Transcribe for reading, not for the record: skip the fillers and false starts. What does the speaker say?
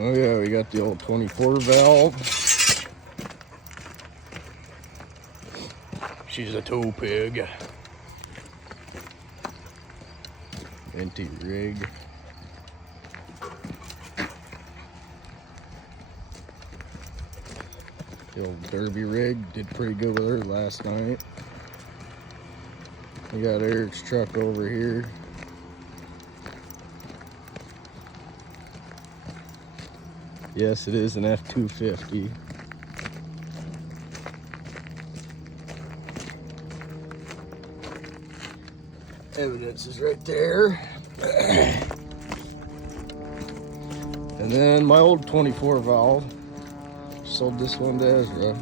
Oh yeah, we got the old 24 valve. She's a tow pig. Empty rig. The old derby rig, did pretty good with her last night. We got Eric's truck over here. Yes, it is an F-250. Evidence is right there. And then my old 24 valve. Sold this one to Ezra.